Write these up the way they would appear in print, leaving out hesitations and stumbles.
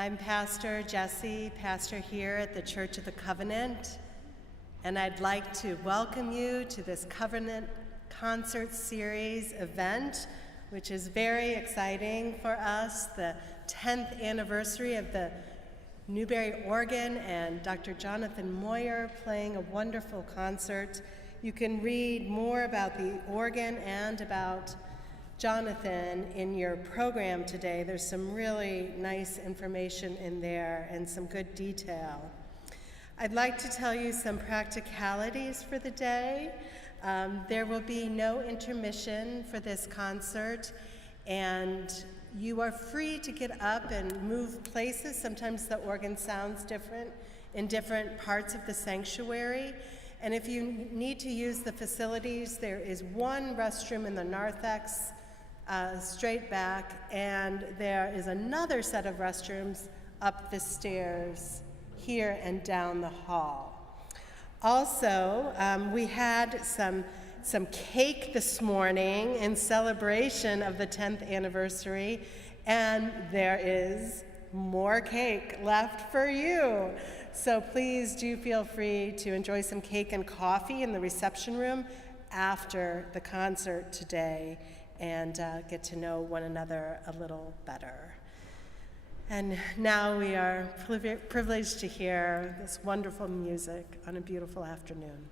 I'm Pastor Jessie, pastor here at the Church of the Covenant, and I'd like to welcome you to this Covenant Concert Series event, which is very exciting for us, the 10th anniversary of the Newberry organ and Dr. Jonathan Moyer playing a wonderful concert. You can read more about the organ and about Jonathan in your program today. There's some really nice information in there and some good detail. I'd like to tell you some practicalities for the day. There will be no intermission for this concert, and you are free to get up and move places. Sometimes the organ sounds different in different parts of the sanctuary. And if you need to use the facilities, there is one restroom in the narthex straight back, and there is another set of restrooms up the stairs here and down the hall. Also, we had some cake this morning in celebration of the 10th anniversary, and there is more cake left for you. So please do feel free to enjoy some cake and coffee in the reception room after the concert today and get to know one another a little better. And now we are privileged to hear this wonderful music on a beautiful afternoon.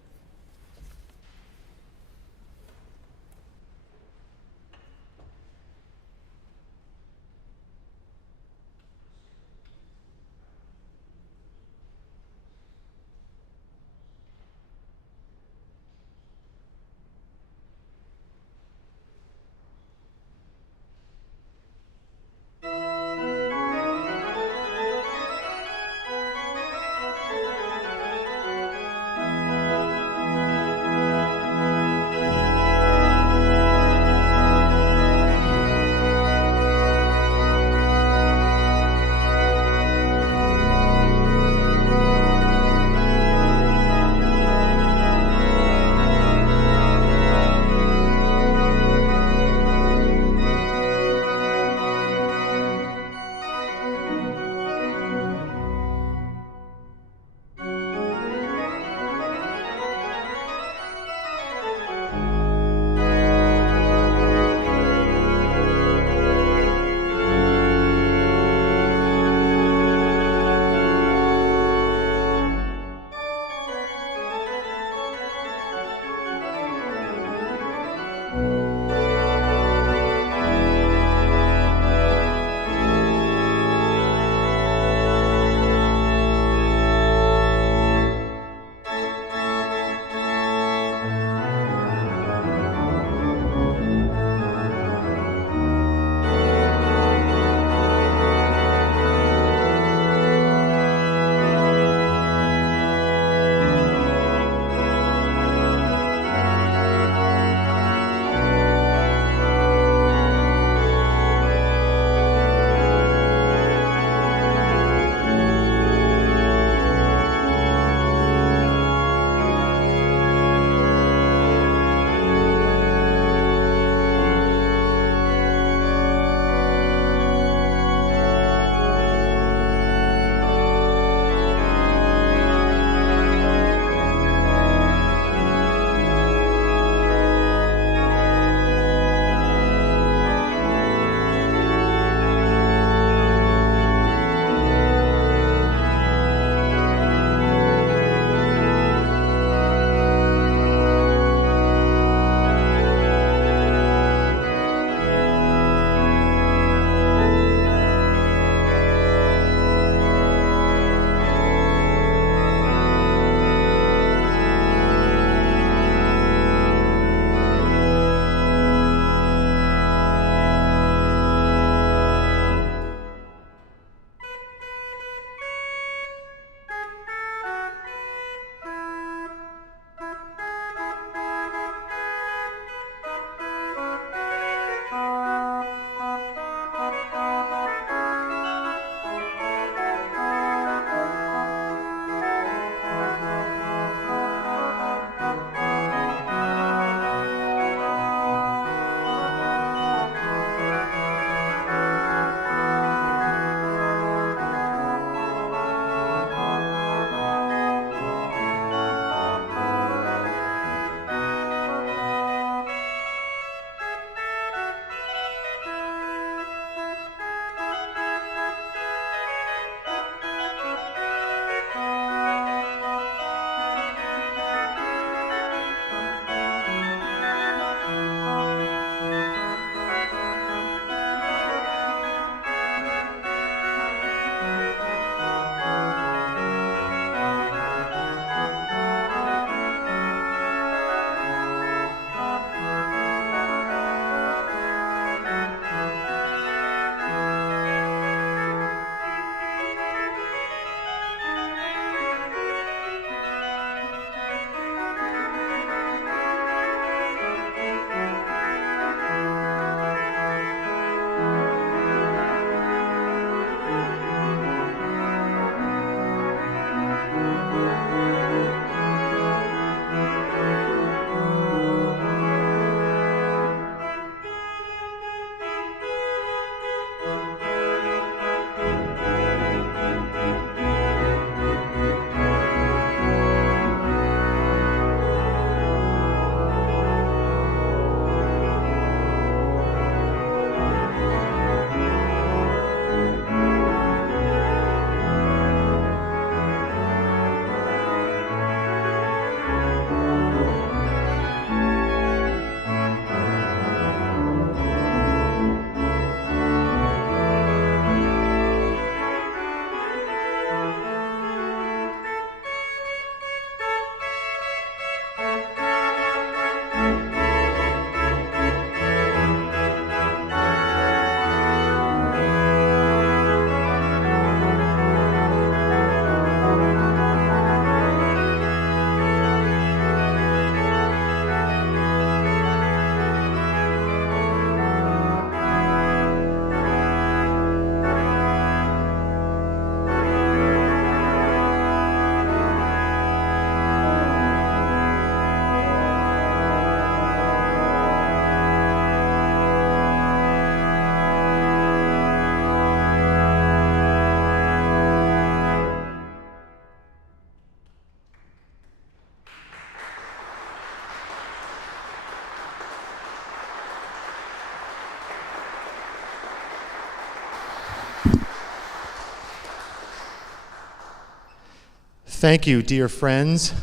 Thank you, dear friends,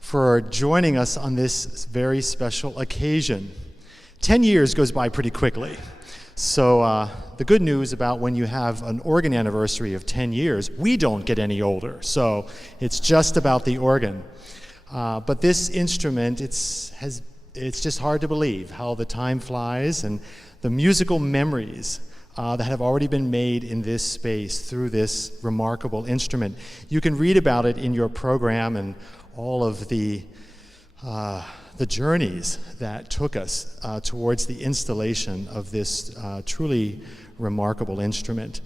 for joining us on this very special occasion. 10 years goes by pretty quickly. So the good news about when you have an organ anniversary of 10 years, we don't get any older. So it's just about the organ. But this instrument, it's just hard to believe how the time flies and the musical memories that have already been made in this space through this remarkable instrument. You can read about it in your program and all of the journeys that took us towards the installation of this truly remarkable instrument.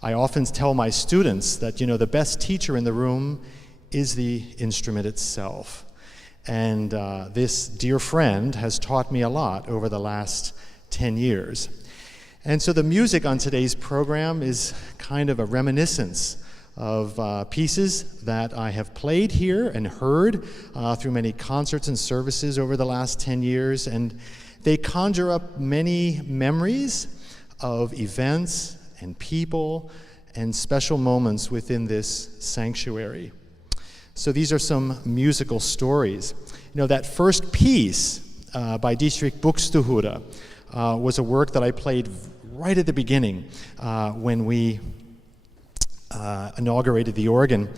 I often tell my students that, the best teacher in the room is the instrument itself. And this dear friend has taught me a lot over the last 10 years. And so the music on today's program is kind of a reminiscence of pieces that I have played here and heard through many concerts and services over the last 10 years. And they conjure up many memories of events and people and special moments within this sanctuary. So these are some musical stories. That first piece by Dietrich Buxtehude was a work that I played right at the beginning when we inaugurated the organ.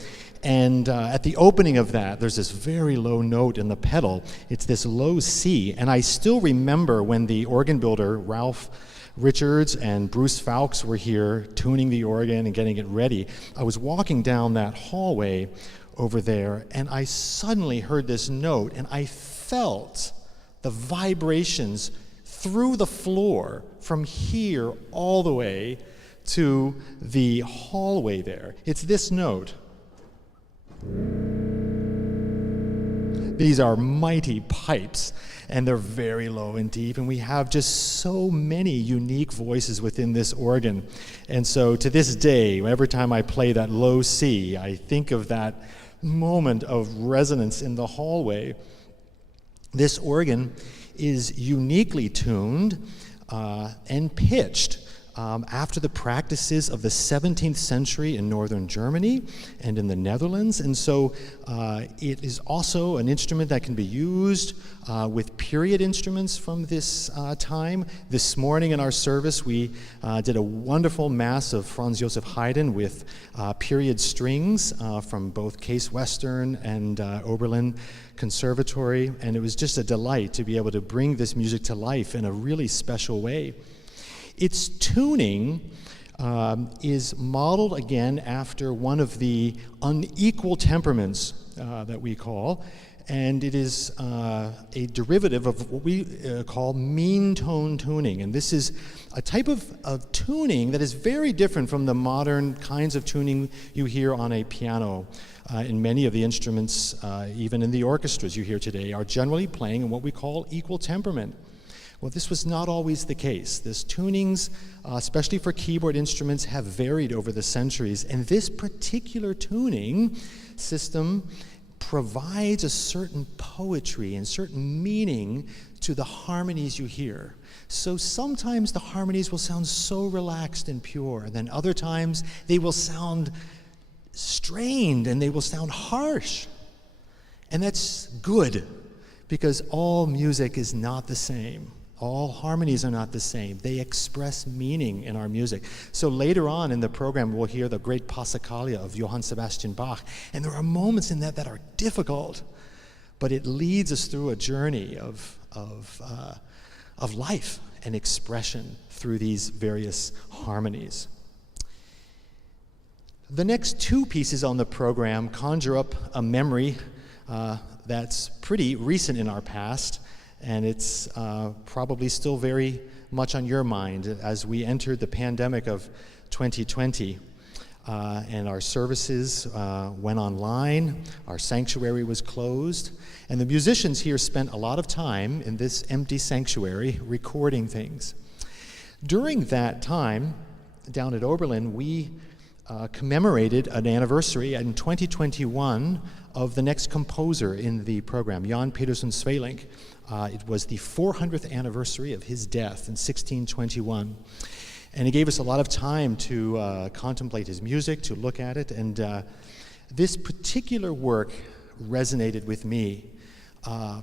And at the opening of that, there's this very low note in the pedal. It's this low C. And I still remember when the organ builder, Ralph Richards and Bruce Fowkes, were here tuning the organ and getting it ready. I was walking down that hallway over there, and I suddenly heard this note, and I felt the vibrations through the floor from here all the way to the hallway there. It's this note. These are mighty pipes, and they're very low and deep, and we have just so many unique voices within this organ. And so to this day, every time I play that low C, I think of that moment of resonance in the hallway. This organ is uniquely tuned and pitched after the practices of the 17th century in northern Germany and in the Netherlands. And so it is also an instrument that can be used with period instruments from this time. This morning in our service, we did a wonderful mass of Franz Joseph Haydn with period strings from both Case Western and Oberlin Conservatory, and it was just a delight to be able to bring this music to life in a really special way. Its tuning is modeled again after one of the unequal temperaments that we call, and it is a derivative of what we call mean tone tuning. And this is a type of tuning that is very different from the modern kinds of tuning you hear on a piano. In many of the instruments, even in the orchestras you hear today, are generally playing in what we call equal temperament. Well, this was not always the case. This tunings, especially for keyboard instruments, have varied over the centuries, and this particular tuning system provides a certain poetry and certain meaning to the harmonies you hear. So sometimes the harmonies will sound so relaxed and pure, and then other times they will sound strained and they will sound harsh. And that's good, because all music is not the same. All harmonies are not the same. They express meaning in our music. So later on in the program, we'll hear the great Passacaglia of Johann Sebastian Bach. And there are moments in that are difficult, but it leads us through a journey of life and expression through these various harmonies. The next two pieces on the program conjure up a memory that's pretty recent in our past, and it's probably still very much on your mind as we entered the pandemic of 2020. And our services went online, our sanctuary was closed, and the musicians here spent a lot of time in this empty sanctuary recording things. During that time, down at Oberlin, we commemorated an anniversary in 2021 of the next composer in the program, Jan Pedersen Sweelinck. It was the 400th anniversary of his death in 1621. And he gave us a lot of time to contemplate his music, to look at it, and This particular work resonated with me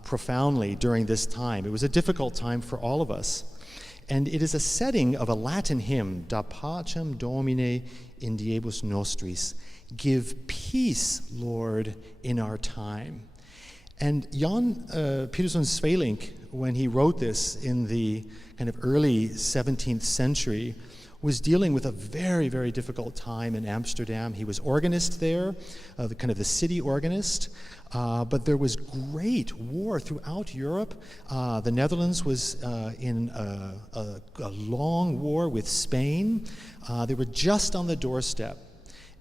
profoundly during this time. It was a difficult time for all of us. And it is a setting of a Latin hymn, Da pacem Domine in diebus nostris, give peace, Lord, in our time. And Jan Peterson Svelink, when he wrote this in the kind of early 17th century, was dealing with a very, very difficult time in Amsterdam. He was organist there, the city organist, but there was great war throughout Europe. The Netherlands was in a long war with Spain. They were just on the doorstep,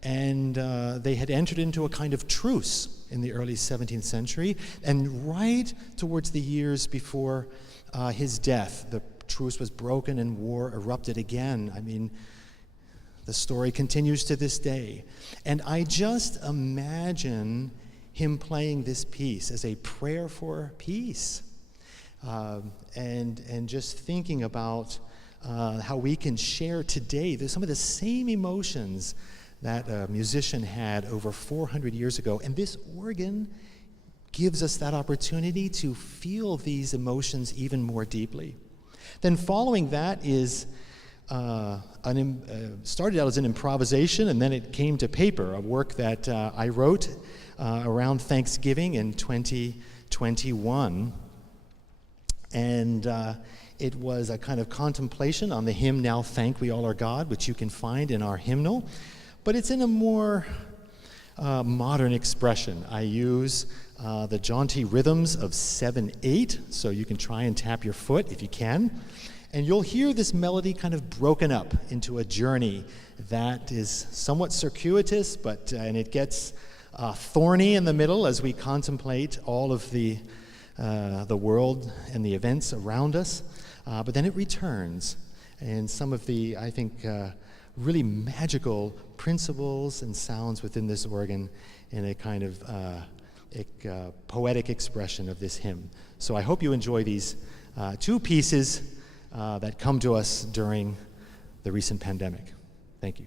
and they had entered into a kind of truce in the early 17th century, and right towards the years before his death, the truce was broken and war erupted again. I mean, the story continues to this day. And I just imagine him playing this piece as a prayer for peace, and just thinking about how we can share today some of the same emotions that a musician had over 400 years ago. And this organ gives us that opportunity to feel these emotions even more deeply. Then following that is started out as an improvisation, and then it came to paper, a work that I wrote around Thanksgiving in 2021. And it was a kind of contemplation on the hymn, Now Thank We All Our God, which you can find in our hymnal. But it's in a more modern expression. I use the jaunty rhythms of 7/8, so you can try and tap your foot if you can. And you'll hear this melody kind of broken up into a journey that is somewhat circuitous, and it gets thorny in the middle as we contemplate all of the world and the events around us. But then it returns, and some of the, I think, really magical principles and sounds within this organ in a kind of poetic expression of this hymn. So I hope you enjoy these two pieces that come to us during the recent pandemic. Thank you.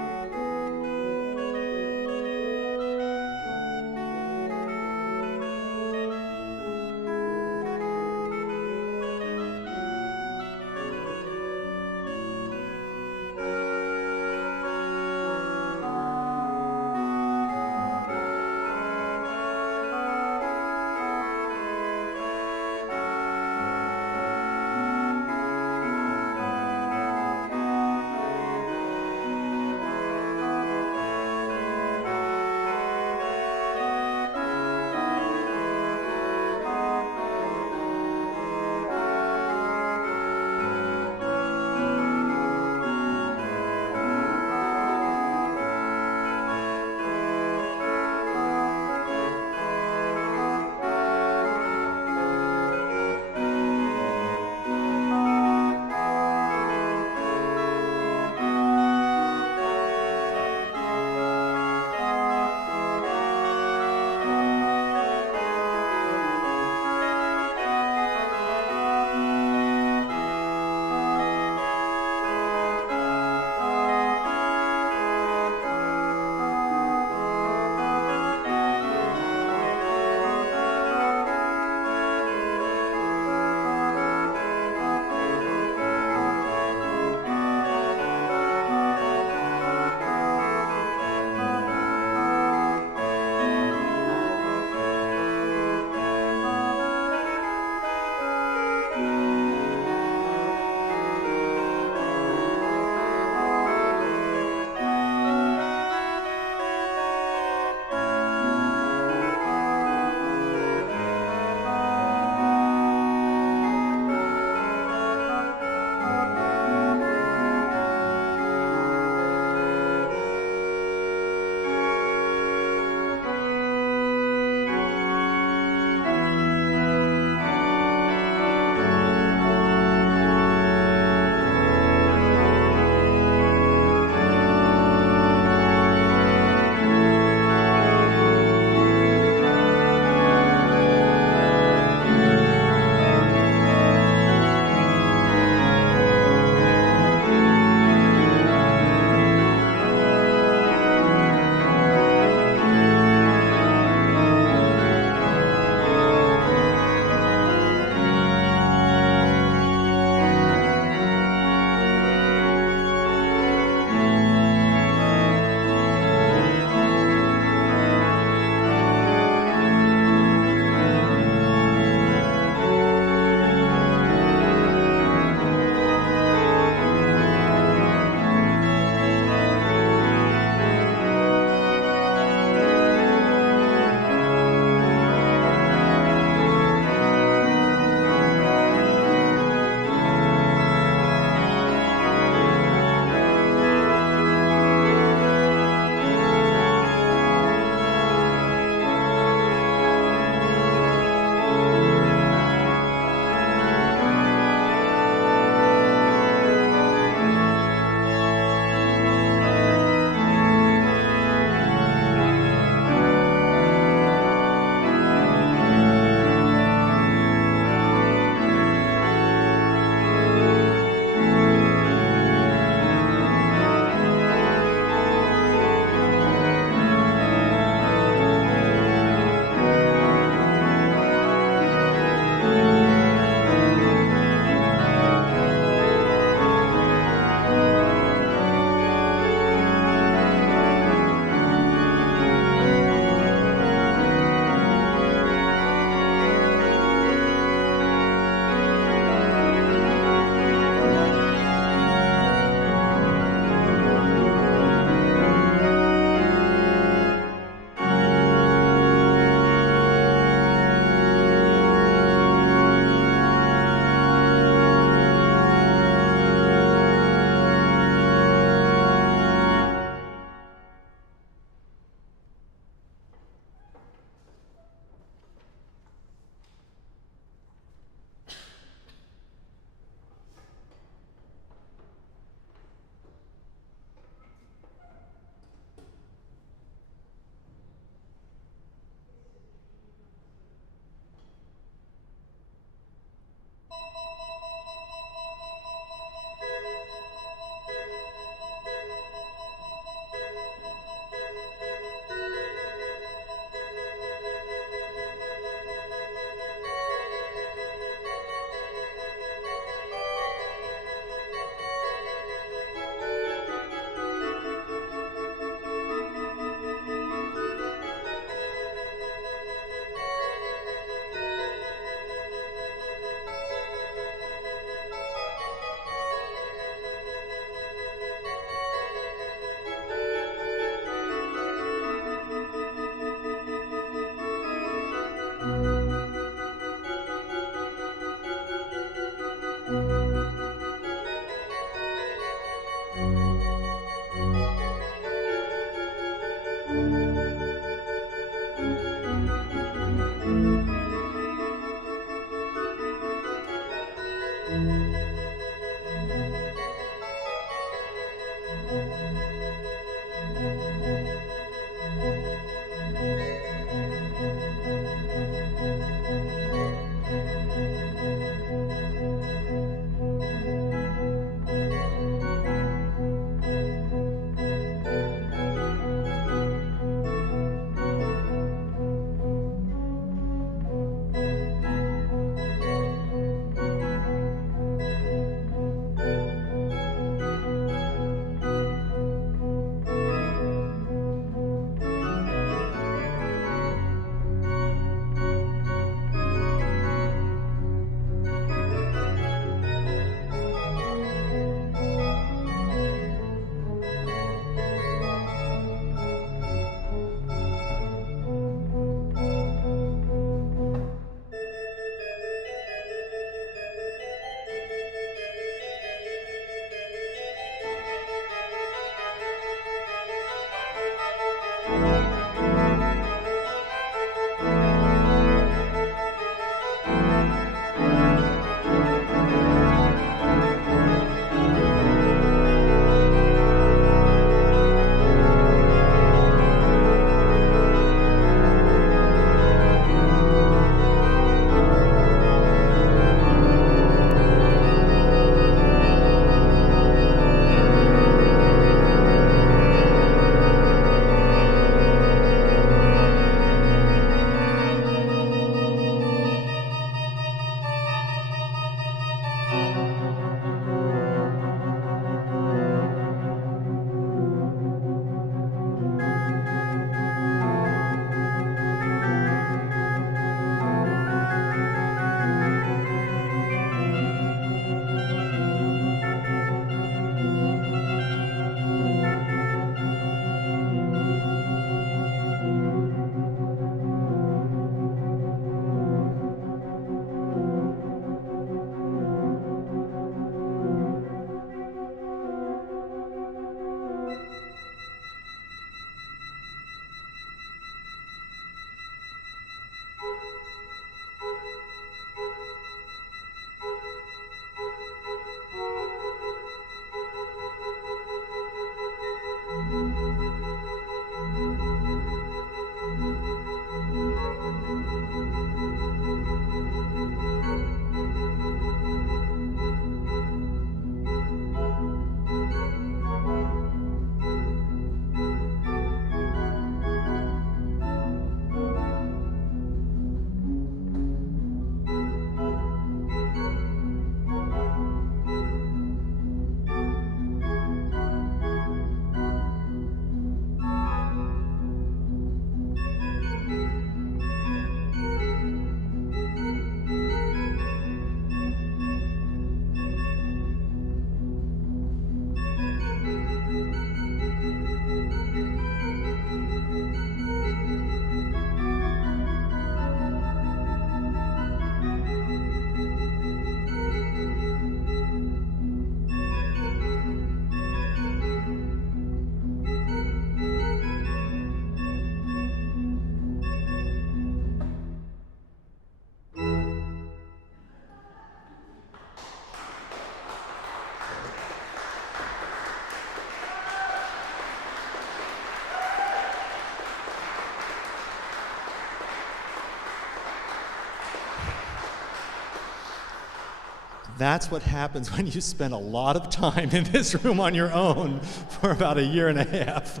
That's what happens when you spend a lot of time in this room on your own for about a year and a half,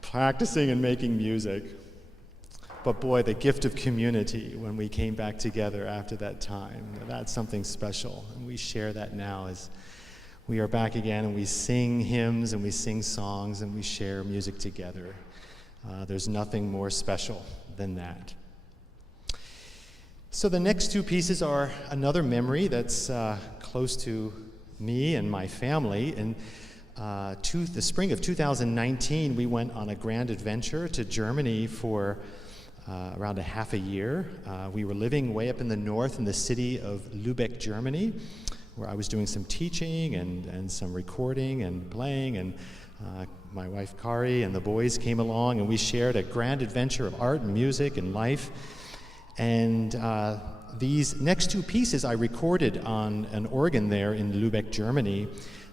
practicing and making music. But boy, the gift of community when we came back together after that time, that's something special. And we share that now as we are back again and we sing hymns and we sing songs and we share music together. There's nothing more special than that. So the next two pieces are another memory that's close to me and my family. In the spring of 2019, we went on a grand adventure to Germany for around a half a year. We were living way up in the north in the city of Lübeck, Germany, where I was doing some teaching and some recording and playing, and my wife Kari and the boys came along, and we shared a grand adventure of art and music and life. And these next two pieces I recorded on an organ there in Lübeck, Germany,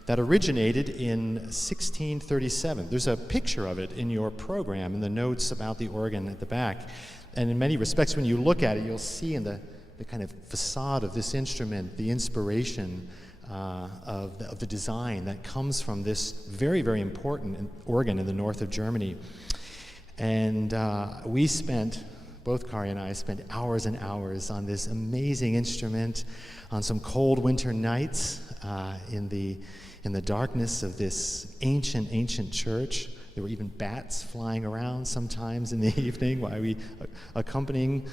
that originated in 1637. There's a picture of it in your program, in the notes about the organ at the back. And in many respects, when you look at it, you'll see in the kind of facade of this instrument the inspiration of the design that comes from this very, very important organ in the north of Germany. And both Kari and I spent hours and hours on this amazing instrument on some cold winter nights in the darkness of this ancient church. There were even bats flying around sometimes in the evening while we accompanying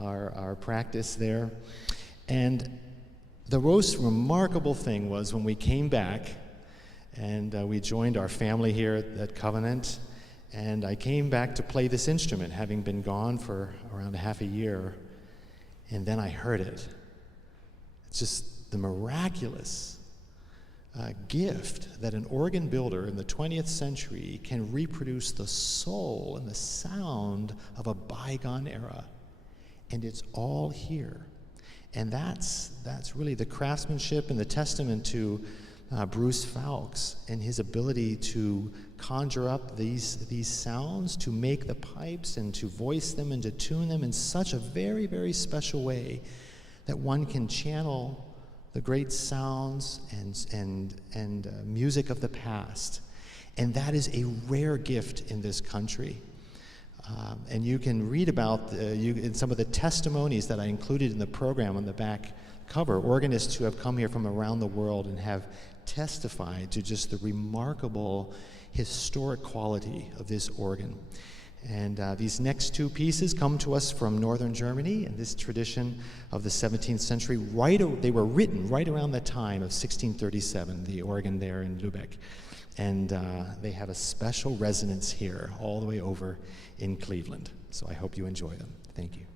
our practice there. And the most remarkable thing was when we came back and we joined our family here at Covenant, and I came back to play this instrument, having been gone for around a half a year, and then I heard it. It's just the miraculous gift that an organ builder in the 20th century can reproduce the soul and the sound of a bygone era. And it's all here. And that's really the craftsmanship and the testament to Bruce Fowkes and his ability to conjure up these sounds, to make the pipes and to voice them and to tune them in such a very, very special way that one can channel the great sounds and music of the past. And that is a rare gift in this country. And you can read about in some of the testimonies that I included in the program on the back cover, organists who have come here from around the world and have testified to just the remarkable historic quality of this organ. And these next two pieces come to us from northern Germany in this tradition of the 17th century. They were written right around the time of 1637, the organ there in Lübeck. And they have a special resonance here all the way over in Cleveland. So I hope you enjoy them. Thank you.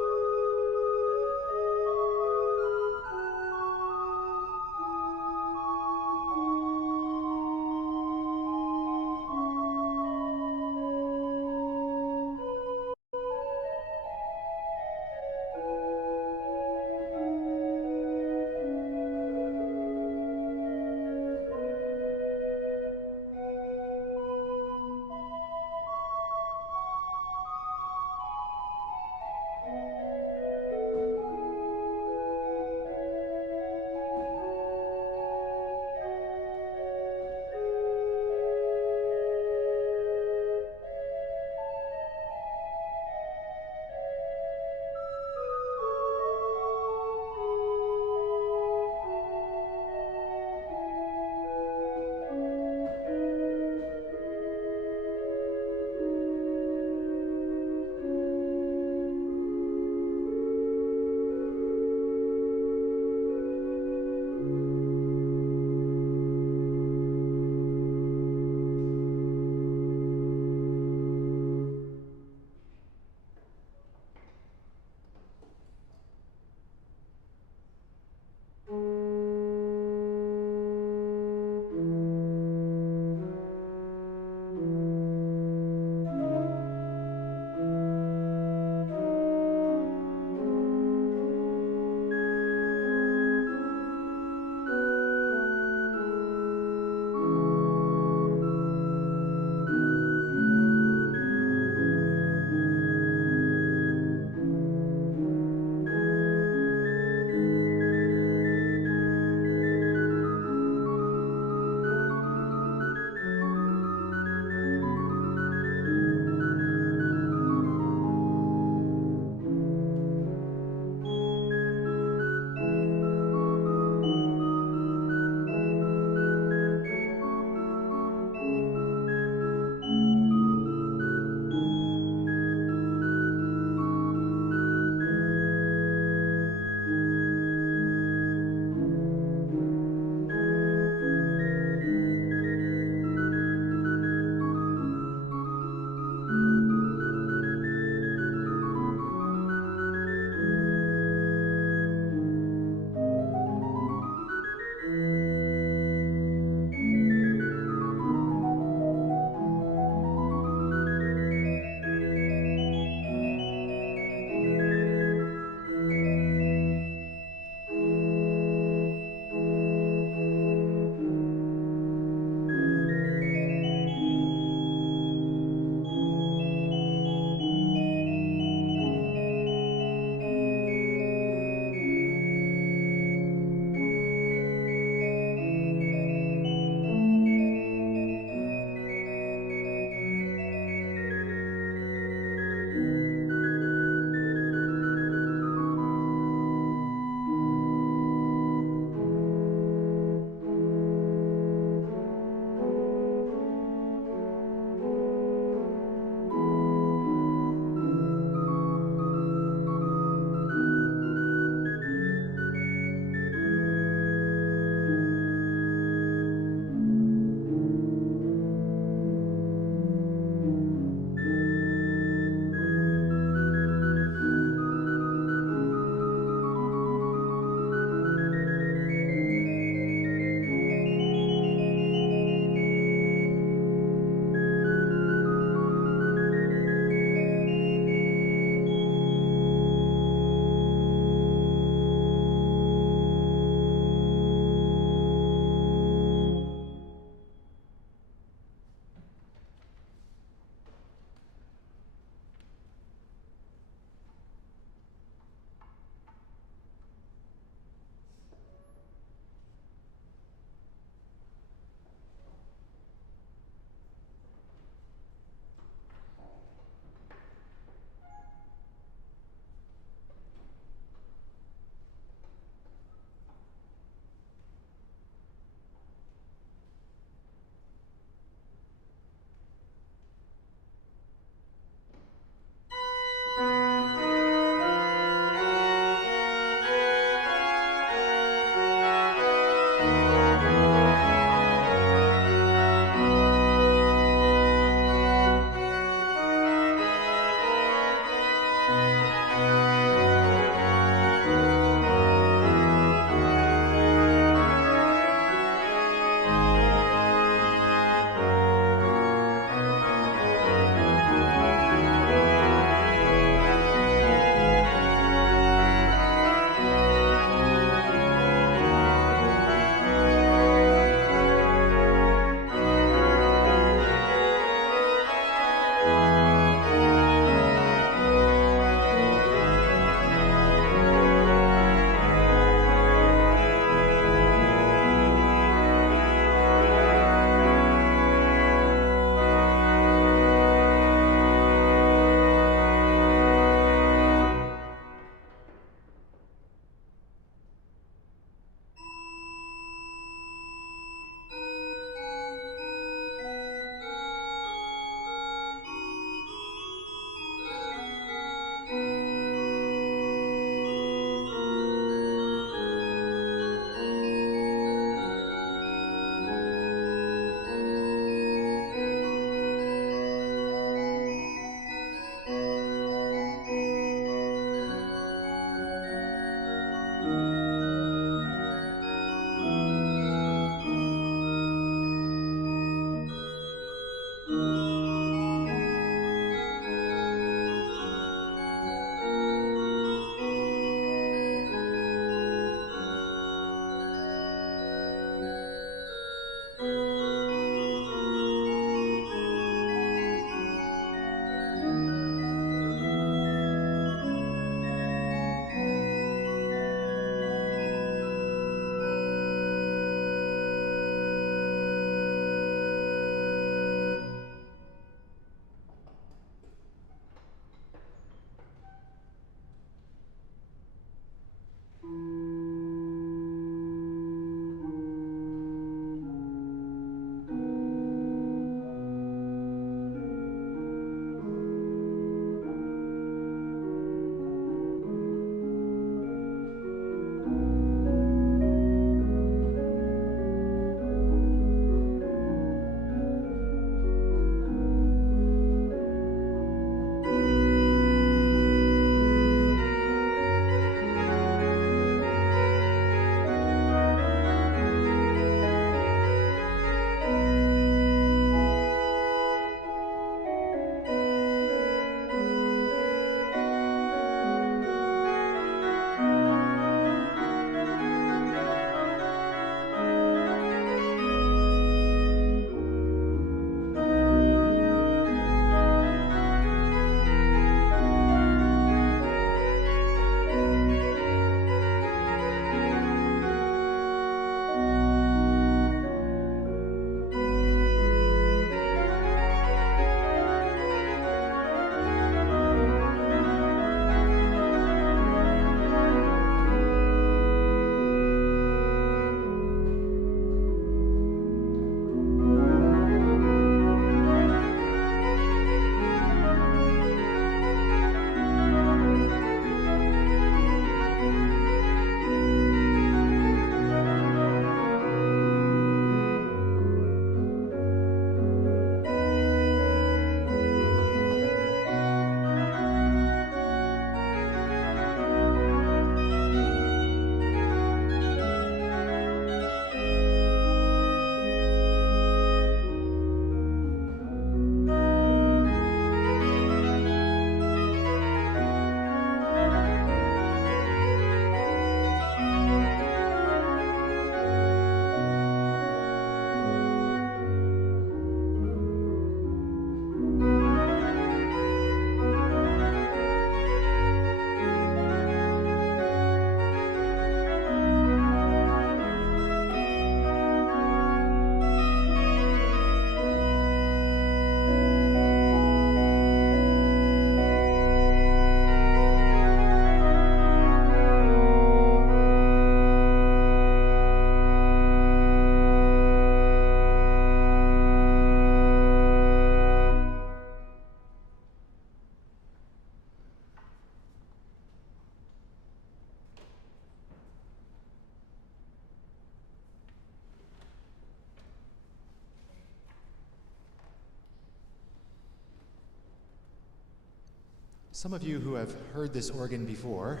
Some of you who have heard this organ before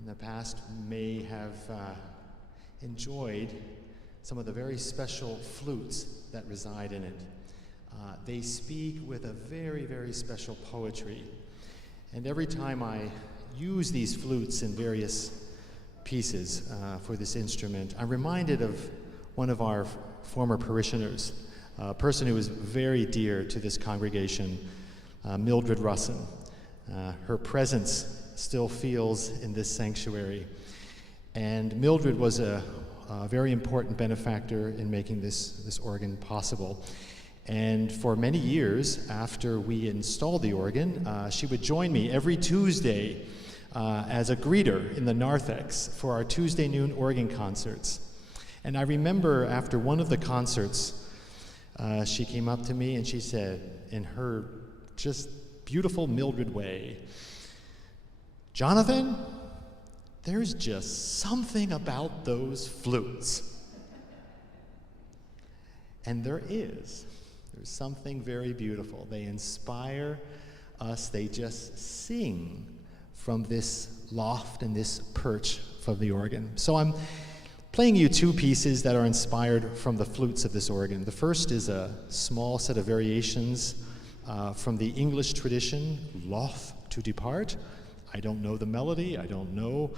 in the past may have enjoyed some of the very special flutes that reside in it. They speak with a very, very special poetry. And every time I use these flutes in various pieces for this instrument, I'm reminded of one of our former parishioners, a person who was very dear to this congregation, Mildred Russin. Her presence still feels in this sanctuary. And Mildred was a very important benefactor in making this organ possible. And for many years after we installed the organ, she would join me every Tuesday as a greeter in the narthex for our Tuesday noon organ concerts. And I remember after one of the concerts, she came up to me and she said, in her just beautiful Mildred way, "Jonathan, there's just something about those flutes." And there is. There's something very beautiful. They inspire us. They just sing from this loft and this perch from the organ. So I'm playing you two pieces that are inspired from the flutes of this organ. The first is a small set of variations from the English tradition, "Loth to Depart." I don't know the melody, I don't know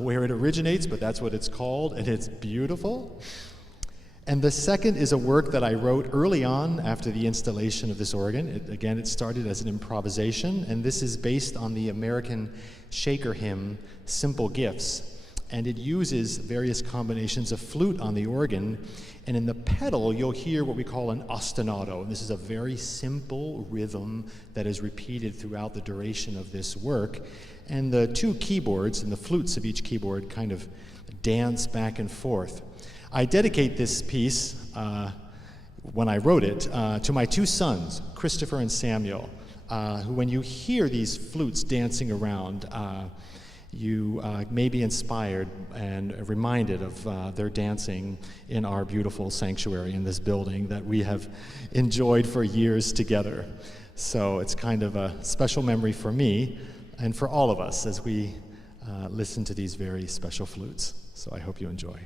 where it originates, but that's what it's called, and it's beautiful. And the second is a work that I wrote early on after the installation of this organ. It started as an improvisation, and this is based on the American Shaker hymn, "Simple Gifts." And it uses various combinations of flute on the organ, and in the pedal you'll hear what we call an ostinato. And this is a very simple rhythm that is repeated throughout the duration of this work. And the two keyboards and the flutes of each keyboard kind of dance back and forth. I dedicate this piece, when I wrote it, to my two sons, Christopher and Samuel, who when you hear these flutes dancing around, you may be inspired and reminded of their dancing in our beautiful sanctuary in this building that we have enjoyed for years together. So it's kind of a special memory for me and for all of us as we listen to these very special flutes. So I hope you enjoy.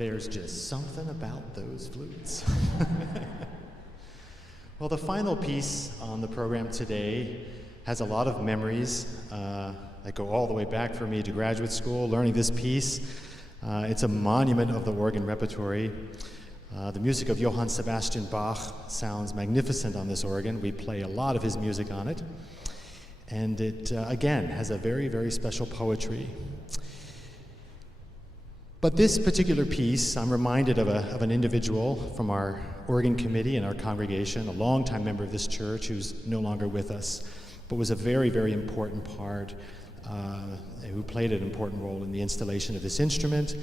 There's just something about those flutes. Well, the final piece on the program today has a lot of memories that go all the way back for me to graduate school, learning this piece. It's a monument of the organ repertory. The music of Johann Sebastian Bach sounds magnificent on this organ. We play a lot of his music on it. And it, again, has a very, very special poetry. But this particular piece, I'm reminded of an individual from our organ committee in our congregation, a longtime member of this church who's no longer with us, but was a very, very important part, who played an important role in the installation of this instrument,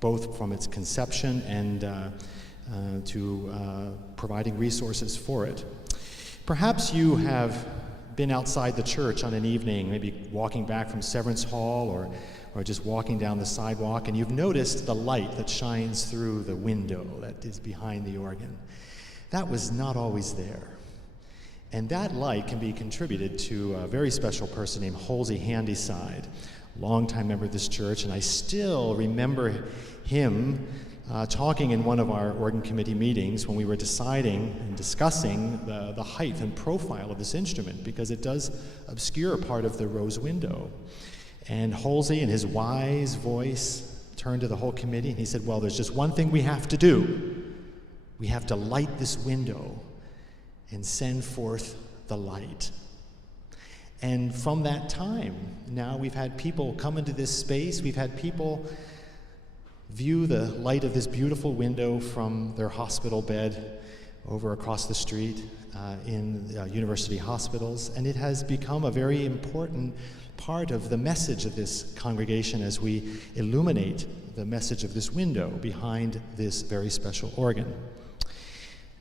both from its conception and to providing resources for it. Perhaps you have been outside the church on an evening, maybe walking back from Severance Hall or just walking down the sidewalk, and you've noticed the light that shines through the window that is behind the organ. That was not always there. And that light can be contributed to a very special person named Halsey Handyside, longtime member of this church, and I still remember him talking in one of our organ committee meetings when we were deciding and discussing the height and profile of this instrument, because it does obscure part of the rose window. And Halsey, in his wise voice, turned to the whole committee and he said, well, there's just one thing we have to do. We have to light this window and send forth the light. And from that time, now we've had people come into this space, we've had people view the light of this beautiful window from their hospital bed over across the street in university hospitals, and it has become a very important part of the message of this congregation as we illuminate the message of this window behind this very special organ.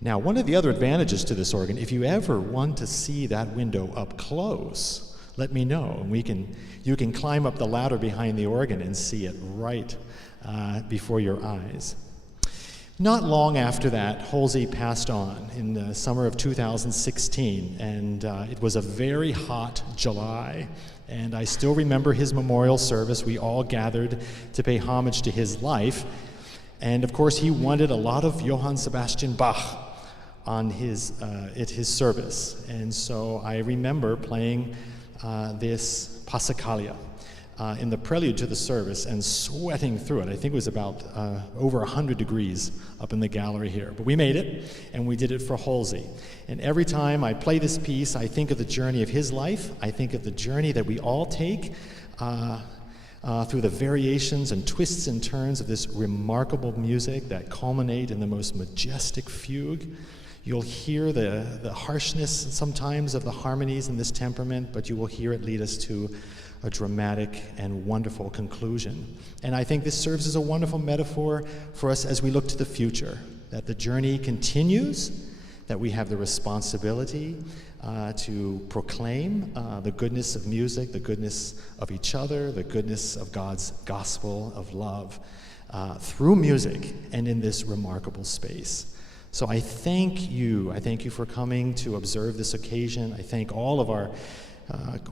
Now, one of the other advantages to this organ, if you ever want to see that window up close, let me know, and you can climb up the ladder behind the organ and see it right before your eyes. Not long after that, Halsey passed on in the summer of 2016, and it was a very hot July, and I still remember his memorial service. We all gathered to pay homage to his life, and of course he wanted a lot of Johann Sebastian Bach on at his service, and so I remember playing this Passacaglia in the prelude to the service and sweating through it. I think it was about over 100 degrees up in the gallery here. But we made it, and we did it for Halsey. And every time I play this piece, I think of the journey of his life. I think of the journey that we all take through the variations and twists and turns of this remarkable music that culminate in the most majestic fugue. You'll hear the harshness sometimes of the harmonies in this temperament, but you will hear it lead us to a dramatic and wonderful conclusion. And I think this serves as a wonderful metaphor for us as we look to the future, that the journey continues, that we have the responsibility to proclaim the goodness of music, the goodness of each other, the goodness of God's gospel of love through music and in this remarkable space. So I thank you for coming to observe this occasion. I thank all of our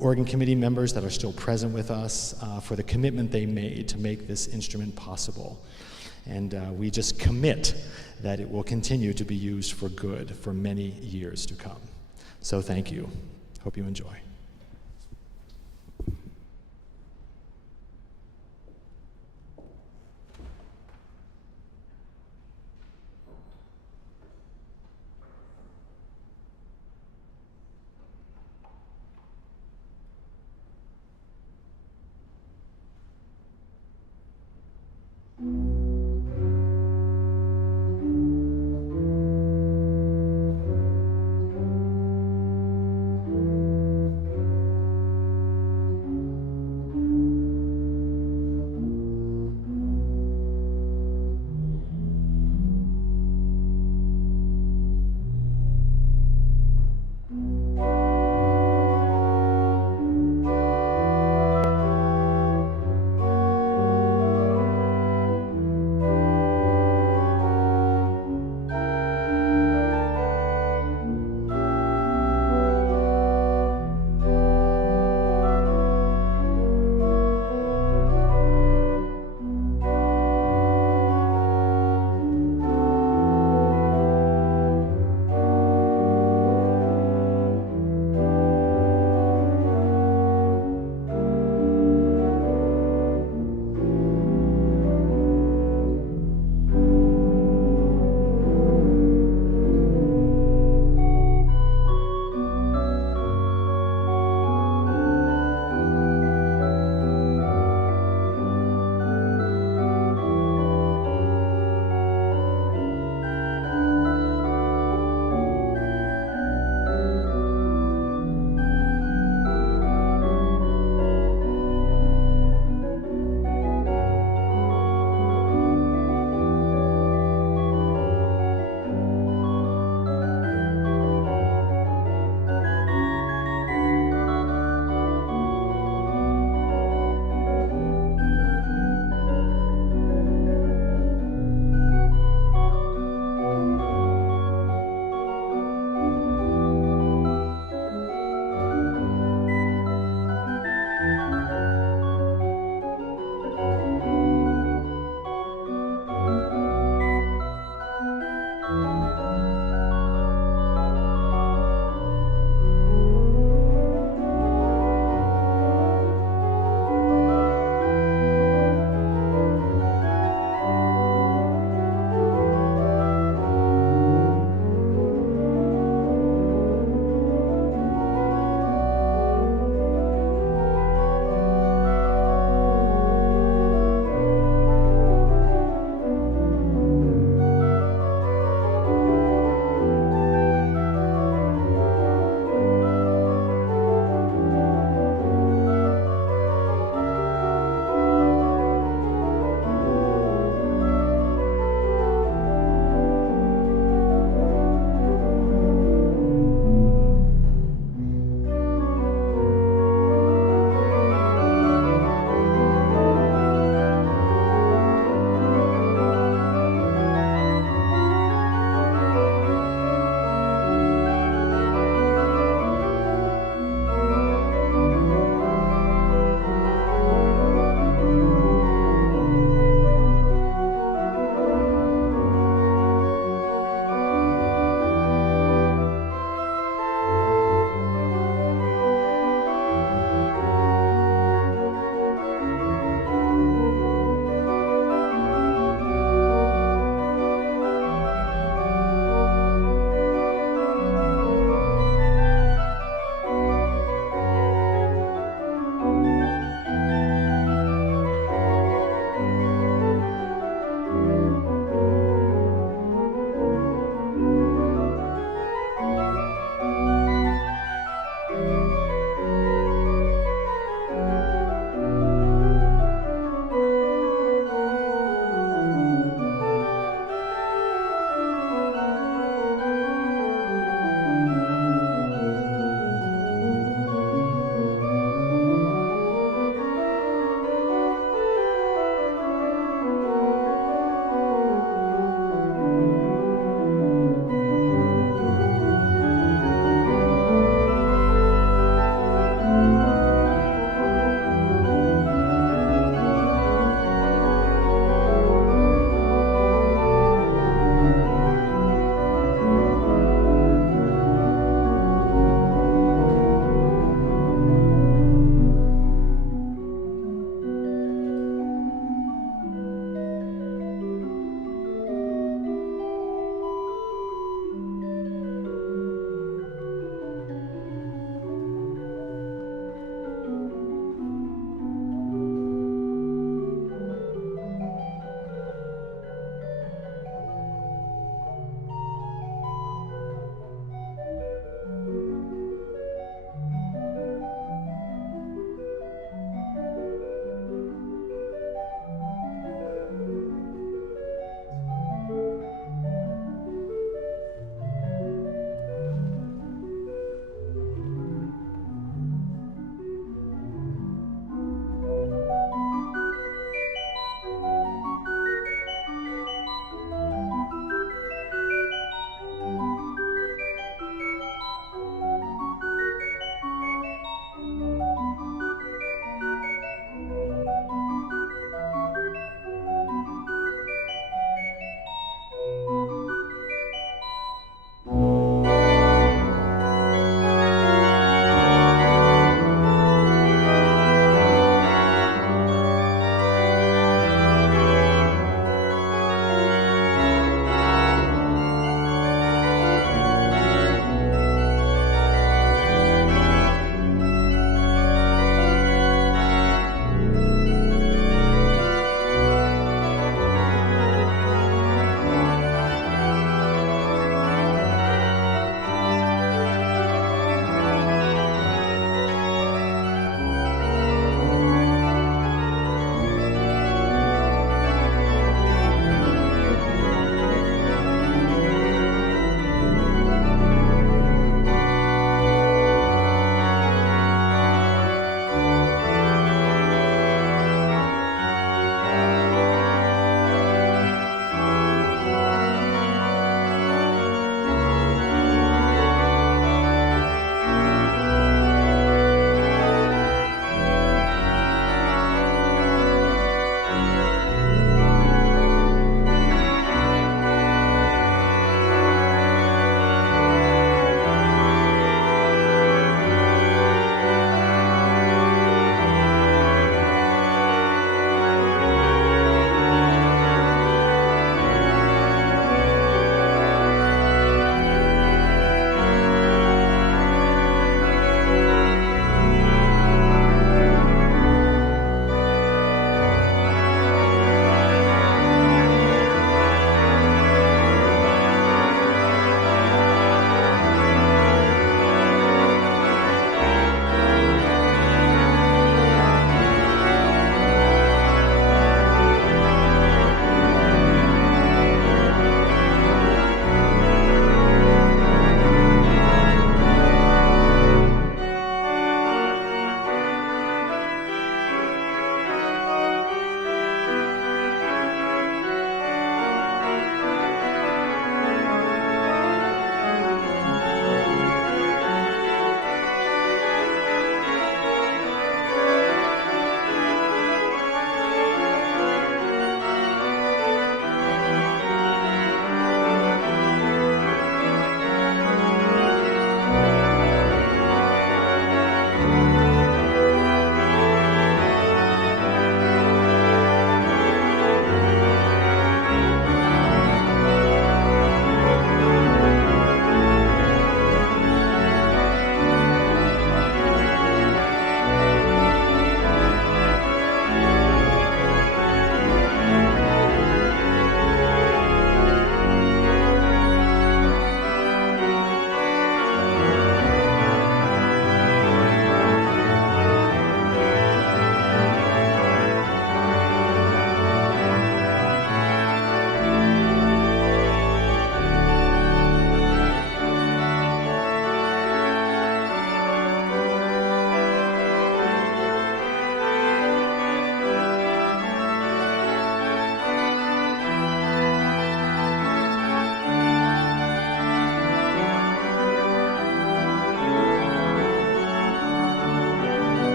organ committee members that are still present with us for the commitment they made to make this instrument possible. And we just commit that it will continue to be used for good for many years to come. So thank you. Hope you enjoy.